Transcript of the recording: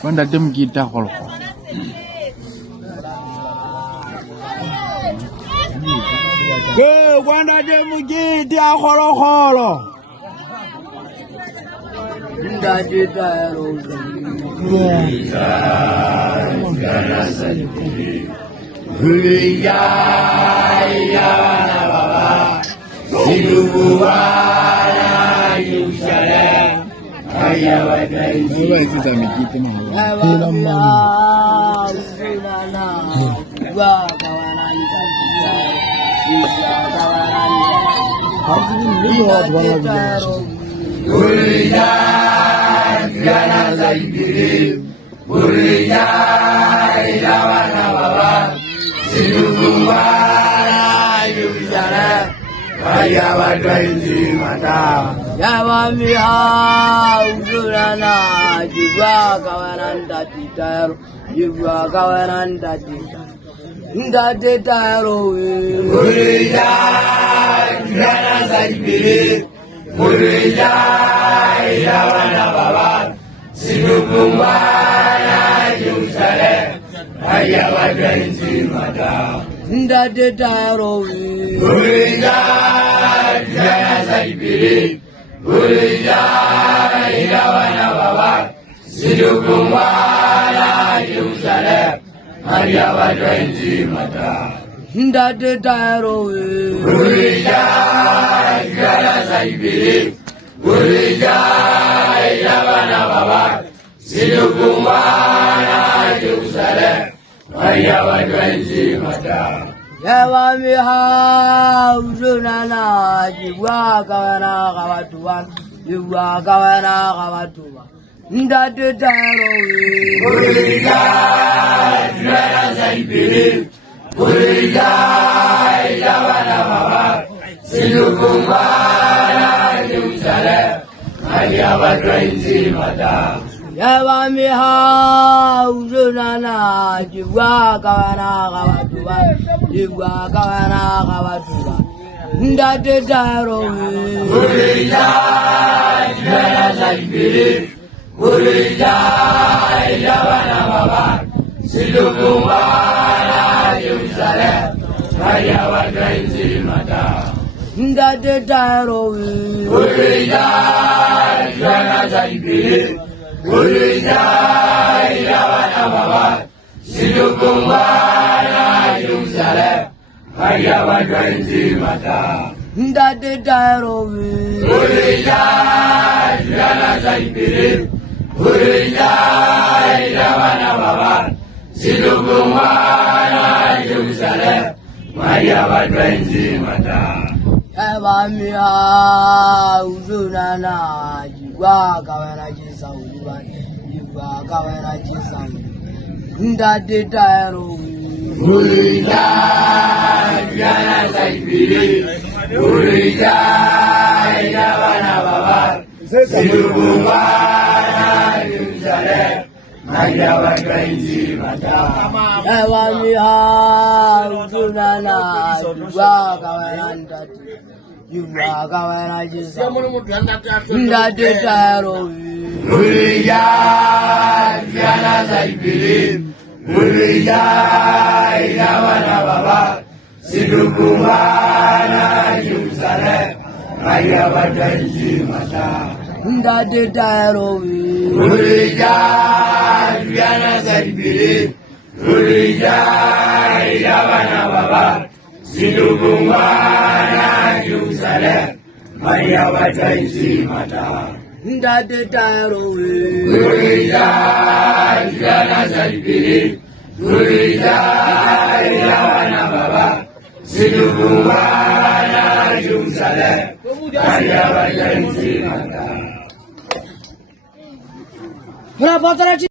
Kwenda dem kita kol. Kwenda dem kita kol. Nda kita rozi. Huliya ya na baba. Sidubuana Yerusalem. Ayah wadai. Apa itu sami kita mah? Film mana? Gua kawanan dia. Bisa kawanan. Harus ini buat Huliya ya na zaidi. Huliya ya na baba. Sidubuana Yerusalem. Ayah wadai mata. Ya wamiha uzurana juga kawanan tadi taruh juga kawanan tadi taruh Mulia jana saibiri Mulia ilawana baba sinukumana Yerusalem ayah wadansi mata taruh Mulia jana saibiri Mulia ilawana baba sinukumana Yerusalem ayah wadansi mata taruh Mulia jana saibiri Mulia ilawana baba sinukumana Yerusalem ayah wadansi mata Ya wamiha uzunana jiwa kawana kawatuan jiwa kawana kawatuan ndate taro Mulia jana saibiri Mulia ilawana baba sinukumana Yerusalem ayah wadansi mata Ya wamiha uzunana jiwa kawana kawatuan jiwa kawana kawatuan ndate taro Mulia jana saibiri Mulia ilawana baba sinukumana Yerusalem ayah wadansi mata ndate taro Mulia jana saibiri Mulia ilawana baba sinukumana Yerusalem ayah wadansi mata ndate taro Mulia jana saibiri Mulia ilawana baba sinukumana Yerusalem ayah wadansi mata Wamiha uzunana jiwa kawana jisauliwan jiwa kawana jisauliwan ndate taro Mulia jana saibiri Mulia ilawana baba sinukumana Yerusalem ayah wadansi mata Wamiha uzunana jiwa kawana ndate jiwa kawana jisauliwan ndate taro Mulia jana saibiri Mulia ilawana baba sinukumana Yerusalem ayah wadansi mata ndate taro Mulia jana saibiri Mulia ilawana baba sinukumana Yerusalem ayah wadansi mata ndate taro Mulia jana saibiri Mulia ilawana baba sinukumana Yerusalem ayah wadansi mata